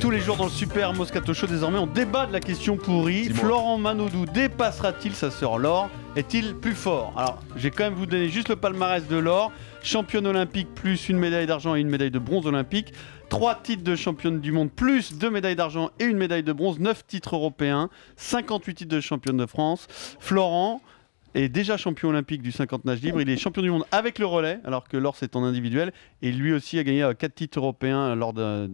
Tous les jours dans le Super Moscato Show, désormais on débat de la question pourrie. Florent Manodou dépassera-t-il sa sœur Laure? Est-il plus fort? Alors, je vais quand même vous donner juste le palmarès de Laure. Championne olympique plus une médaille d'argent et une médaille de bronze olympique. 3 titres de championne du monde plus 2 médailles d'argent et une médaille de bronze. 9 titres européens, 58 titres de championne de France. Florent est déjà champion olympique du 50 nage libre. Il est champion du monde avec le relais, alors que Laure c'est en individuel. Et lui aussi a gagné 4 titres européens lors d'un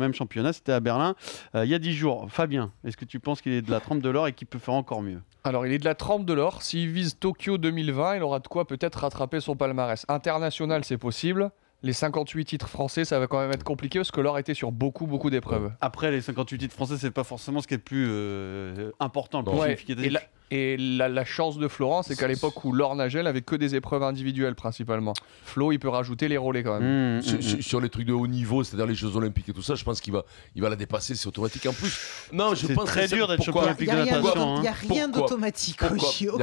même championnat. C'était à Berlin il y a 10 jours. Fabien, est-ce que tu penses qu'il est de la trempe de l'or et qu'il peut faire encore mieux? Alors, il est de la trempe de l'or. S'il vise Tokyo 2020, il aura de quoi peut-être rattraper son palmarès. International, c'est possible. Les 58 titres français, ça va quand même être compliqué parce que l'or était sur beaucoup d'épreuves. Après, les 58 titres français, c'est pas forcément ce qui est le plus important, le plus significatif. Et la chance de Florent, c'est qu'à l'époque où Laure nageait, elle avait que des épreuves individuelles principalement. Flo, il peut rajouter les relais quand même. Sur les trucs de haut niveau, c'est-à-dire les Jeux Olympiques et tout ça, je pense qu'il va la dépasser, c'est automatique. En plus, non, je pense très dur d'être champion olympique de natation. Il n'y a rien d'automatique au JO.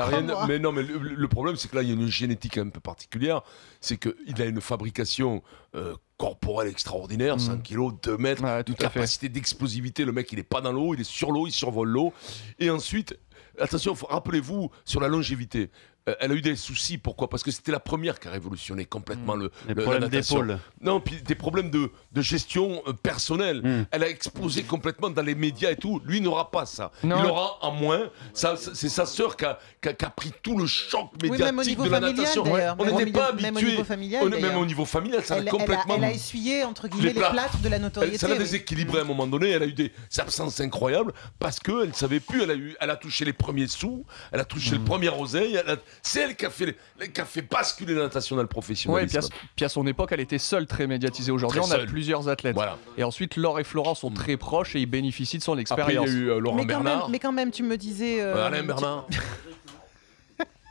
Mais non, mais le problème, c'est que là, il y a une génétique un peu particulière. C'est qu'il a une fabrication corporelle extraordinaire, 5 kilos, 2 mètres, une capacité d'explosivité. Le mec, il n'est pas dans l'eau, il est sur l'eau, il survole l'eau. Et ensuite, attention, rappelez-vous, sur la longévité, elle a eu des soucis. Pourquoi? Parce que c'était la première qui a révolutionné complètement les problèmes d'épaule. Non, puis des problèmes de gestion personnelle. Elle a explosé complètement dans les médias et tout. Lui n'aura pas ça. Non. Il aura en moins. C'est sa sœur qui a pris tout le choc médiatique de la natation. On n'était pas habitués. Même au niveau familial, ça a complètement. Elle a essuyé entre guillemets les plaques de la notoriété. Ça l'a déséquilibré à un moment donné. Elle a eu des absences incroyables parce qu'elle ne savait plus. Elle a touché les premiers sous. Elle a touché le premier oseille. C'est elle qui a fait basculer la natation dans le professionnalisme. Ouais, puis à son époque, elle était seule très médiatisée. Aujourd'hui, on a plusieurs athlètes. Voilà. Et ensuite, Laure et Florent sont très proches et ils bénéficient de son expérience. Après, il y a eu Laurent Bernard. Mais quand même, tu me disais... Alain Bernard.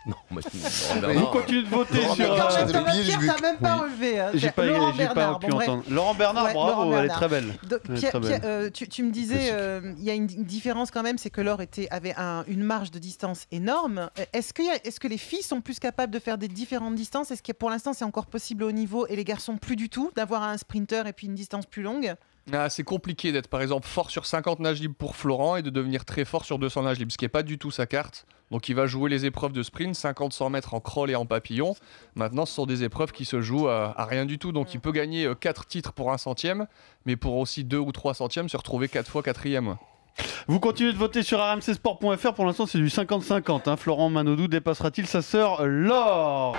Non, vous continuez de voter sur... Pierre, t'as même pas relevé. J'ai pas pu entendre. Laurent Bernard, bravo, elle est très belle. Pierre, tu me disais, il y a une différence quand même, c'est que Laure avait une marge de distance énorme. Est-ce que les filles sont plus capables de faire des différentes distances? Est-ce que pour l'instant c'est encore possible au niveau et les garçons plus du tout, d'avoir un sprinter et puis une distance plus longue? C'est compliqué d'être par exemple fort sur 50 nages libres pour Florent et de devenir très fort sur 200 nages libres, ce qui n'est pas du tout sa carte. Donc il va jouer les épreuves de sprint, 50-100 mètres en crawl et en papillon. Maintenant ce sont des épreuves qui se jouent à rien du tout. Donc il peut gagner 4 titres pour 1 centième, mais pour aussi 2 ou 3 centièmes se retrouver 4 fois 4e. Vous continuez de voter sur rmcsport.fr. Pour l'instant c'est du 50-50. Florent Manodou dépassera-t-il sa sœur Laure?